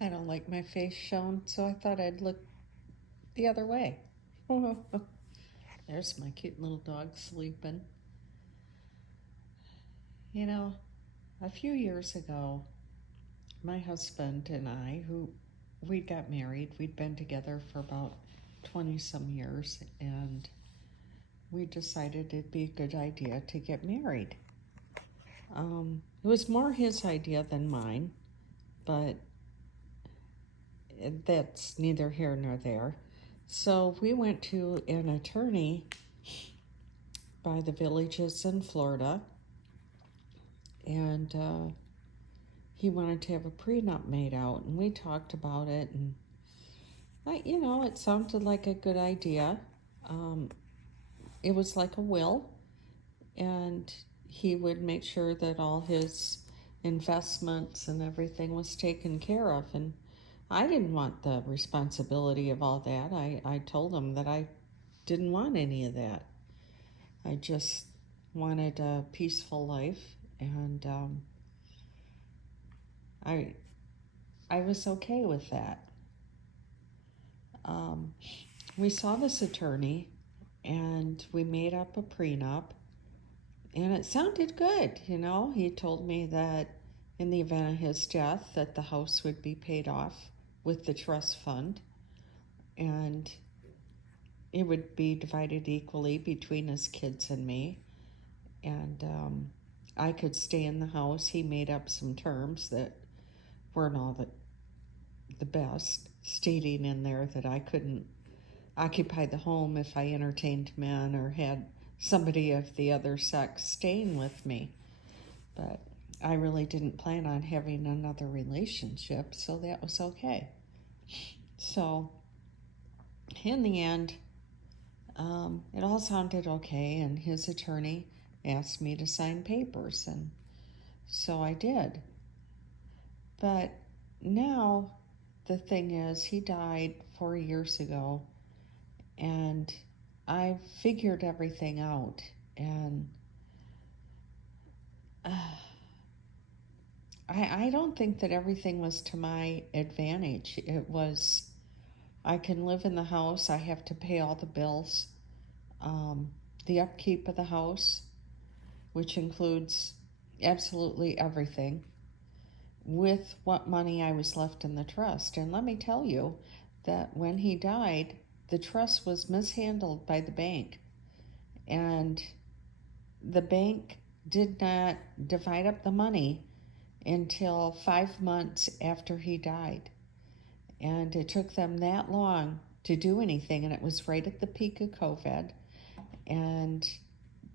I don't like my face shown, so I thought I'd look the other way. There's my cute little dog sleeping. You know, a few years ago, my husband and I, who we got married, we'd been together for about 20 some years, and we decided it'd be a good idea to get married. It was more his idea than mine, but that's neither here nor there. So we went to an attorney by the villages in Florida, and he wanted to have a prenup made out, and we talked about it, and it sounded like a good idea. Um, it was like a will, and he would make sure that all his investments and everything was taken care of, and I didn't want the responsibility of all that. I told him that I didn't want any of that. I just wanted a peaceful life, and I I was okay with that. Um, we saw this attorney, and we made up a prenup, and it sounded good. He told me that in the event of his death, that the house would be paid off with the trust fund, and it would be divided equally between his kids and me, and I could stay in the house. He made up some terms that weren't all the best, stating in there that I couldn't occupy the home if I entertained men or had somebody of the other sex staying with me. But I really didn't plan on having another relationship, so that was okay. So, in the end, it all sounded okay, and his attorney asked me to sign papers, and so I did. But now the thing is, he died 4 years ago, and I figured everything out, and uh, I don't think that everything was to my advantage. It was, I can live in the house, I have to pay all the bills, um, the upkeep of the house, which includes absolutely everything, with what money I was left in the trust. And let me tell you that when he died, the trust was mishandled by the bank, and the bank did not divide up the money until 5 months after he died. And it took them that long to do anything, and it was right at the peak of COVID, and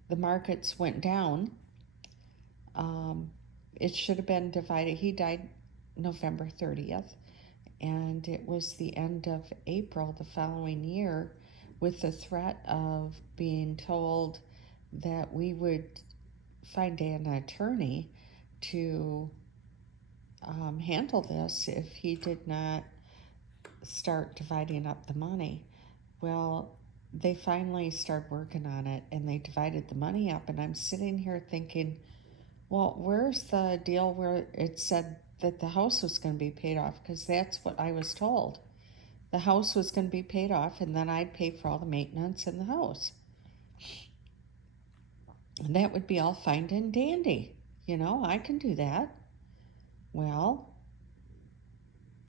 the markets went down. Um, it should have been divided. He died November 30th, and it was the end of April the following year, with the threat of being told that we would find an attorney to handle this if he did not start dividing up the money. Well, they finally started working on it, and they divided the money up, and I'm sitting here thinking, well, where's the deal where it said that the house was going to be paid off? Because that's what I was told. The house was going to be paid off, and then I'd pay for all the maintenance in the house. And that would be all fine and dandy. I can do that. Well,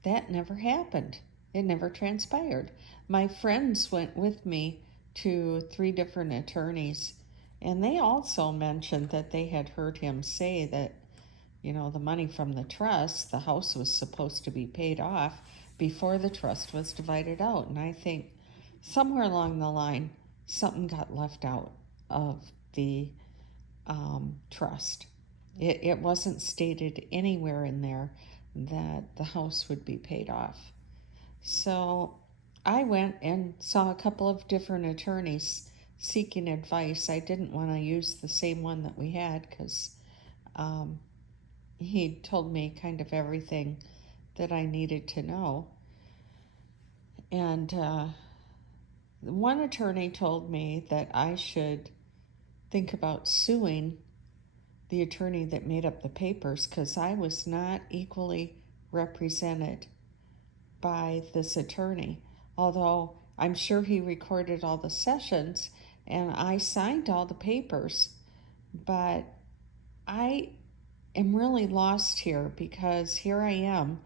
that never happened. It never transpired. My friends went with me to 3 different attorneys, and they also mentioned that they had heard him say that, the money from the trust, the house was supposed to be paid off before the trust was divided out. And I think somewhere along the line, something got left out of the trust. It wasn't stated anywhere in there that the house would be paid off. So I went and saw a couple of different attorneys seeking advice. I didn't want to use the same one that we had, because he told me kind of everything that I needed to know. And one attorney told me that I should think about suing the attorney that made up the papers, because I was not equally represented by this attorney, although I'm sure he recorded all the sessions and I signed all the papers. But I am really lost here because here I am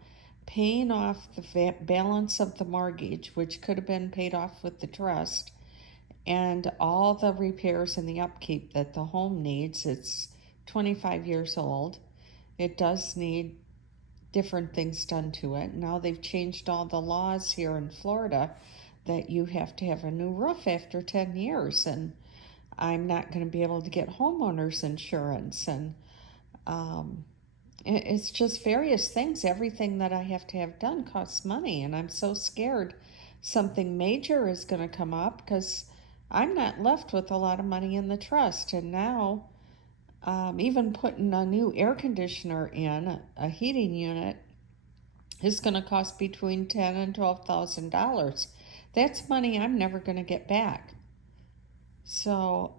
paying off the balance of the mortgage, which could have been paid off with the trust, and all the repairs and the upkeep that the home needs. It's 25 years old. It does need different things done to it. Now they've changed all the laws here in Florida that you have to have a new roof after 10 years, and I'm not going to be able to get homeowners insurance, and um, it's just various things. Everything that I have to have done costs money, and I'm so scared something major is going to come up because I'm not left with a lot of money in the trust. And now, even putting a new air conditioner in, a heating unit, is going to cost between $10,000 and $12,000. That's money I'm never going to get back. So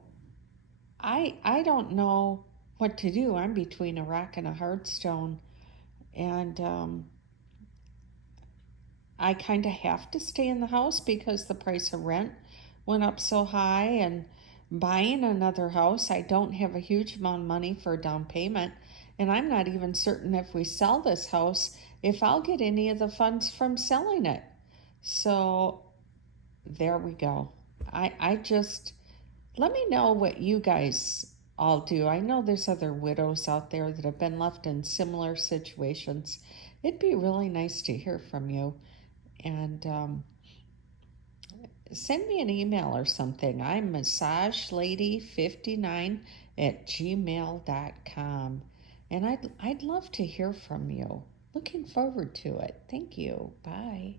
I don't know what to do. I'm between a rock and a hard stone, and I kind of have to stay in the house because the price of rent went up so high, and buying another house, I don't have a huge amount of money for a down payment, and I'm not even certain if we sell this house if I'll get any of the funds from selling it. So there we go. I just, let me know what you guys all do. I know there's other widows out there that have been left in similar situations. It'd be really nice to hear from you. And send me an email or something. I'm massagelady59@gmail.com. And I'd love to hear from you. Looking forward to it. Thank you. Bye.